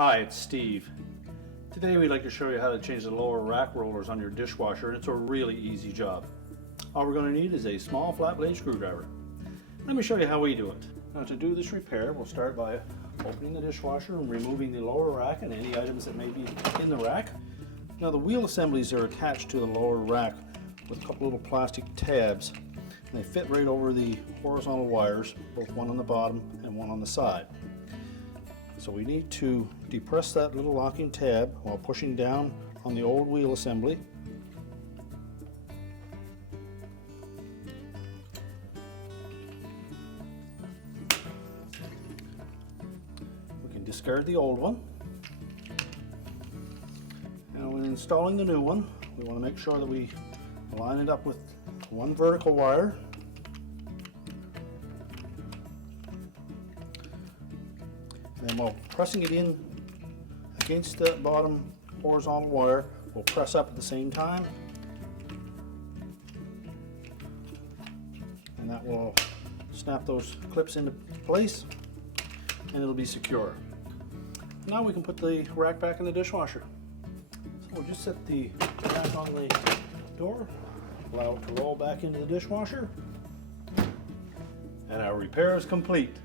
Hi, it's Steve. Today we'd like to show you how to change the lower rack rollers on your dishwasher, and it's a really easy job. All we're going to need is a small flat blade screwdriver. Let me show you how we do it. Now, to do this repair, we'll start by opening the dishwasher and removing the lower rack and any items that may be in the rack. Now, the wheel assemblies are attached to the lower rack with a couple little plastic tabs, and they fit right over the horizontal wires, both one on the bottom and one on the side. So we need to depress that little locking tab while pushing down on the old wheel assembly. We can discard the old one. Now, when installing the new one, we want to make sure that we line it up with one vertical wire. And then while pressing it in against the bottom horizontal wire, we'll press up at the same time. And that will snap those clips into place and it'll be secure. Now we can put the rack back in the dishwasher. So we'll just set the rack on the door, allow it to roll back into the dishwasher, and our repair is complete.